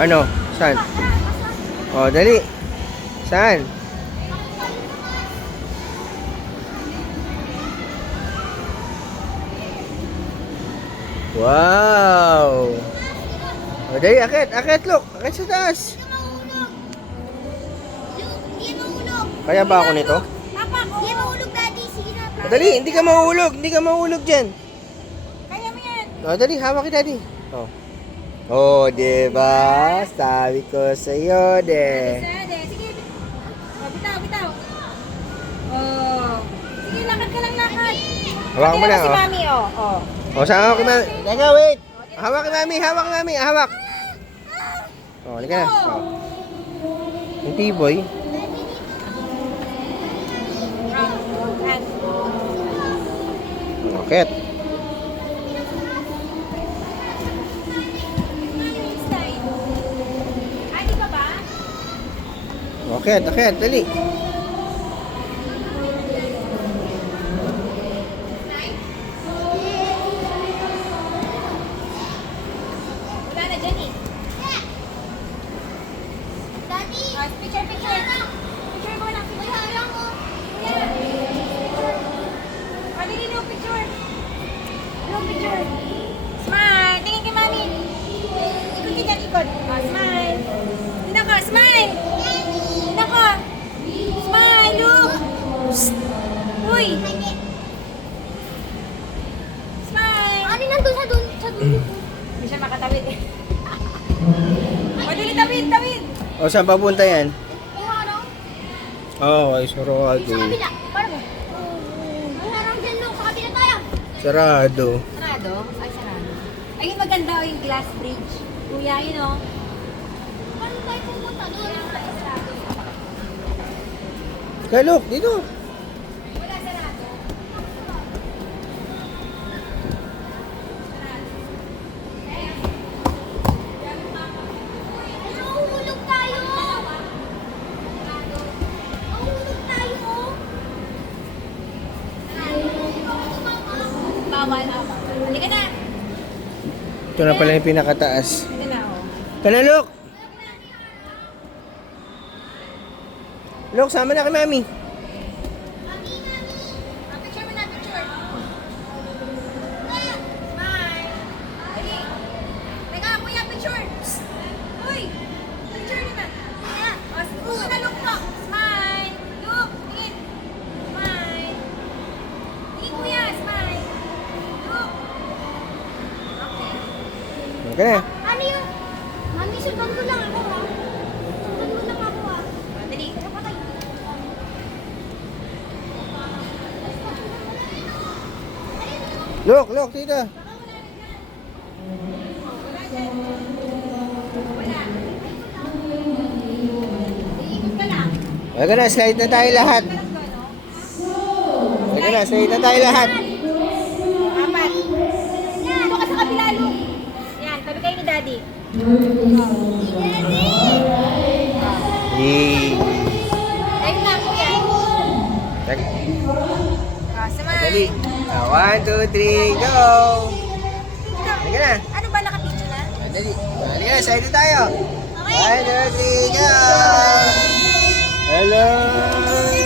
Ano? Saan? Oh, dali. Saan? Wow! O, dali, akit, akit, look. Akit sa taas. Kaya ba ako nito? Papa, hindi mahulog, Daddy. Sige na. O, dali, hindi ka mahulog. Hindi ka mahulog dyan. Kaya mo yan. O, dali, hawak kita, Daddy. O. Oh, diba? Sabi ko sa'yo, de. Sige. Bitaw, bitaw. Oh. Sige, lakad ka lang, lakad. Hawakan mo lang, Si oh. Mami, oh. O, saan hawak kay Mami? Teka, wait. Hawak kay Mami, hawak kay Mami. Hawak. O, halika na. O. Yung T-boy. Akit. Ay, di ba ba? Akit, akit, dali. Wala na dyan eh. Daddy! Picture. Picture mo lang. Picture mo. Kuya. Palilin yung picture. Yung picture. Smile. Tingin kay Mami. Ikot ka dyan, ikot. Oh, smile. Tingnan ka, smile. Tingnan ka. Smile, look. Psst. Uy. Smile. Ano nandun sa dun? Hindi siya makatawid eh. O, dali, tawid. O, saan papunta yan? Yung ano? Oo, ay sarado. Sa kabila. Paano mo? Ang harang dyan, Luke. Sa kabila tayo. Sarado. Sarado? Ay, sarado. Ayun, maganda o yung glass bridge. Kuya, yun o. Paano tayo pumunta doon? Sarado. Kaya look, dito. Wala sarado. Mahulog tayo! Mahulog tayo, oh! Bawal. Halika na. Ito na pala yung pinakataas. Halika na, oh. Tala, look. Look, sama na kay Mami. Picture mo na, picture. Smile. Dali. Teka, kuya, picture. Psst. Uy, picture nyo na. Kuya, na look po. Smile. Look, tingin. Smile. Tingin, kuya, smile. Look. Okay. Okay na. Ano yun? Mami, sundan ko lang ako, ha? Sundan ko lang ako, ha? Dali. Look, dito. Iikot ka lang. Halika na, slide na tayo lahat. Halika na, slide na tayo lahat. Apat. Yan, doon ka sa kabila, Luke. Yan, tabi kayo ni Daddy. Yay. Ayun na, kuya. Tag- Smile. Dali. 1, 2, 3, go! Halika na. Ano ba, nakapicture na? Dali. Halika na, slide na tayo. 1, 2, 3, go! Hello!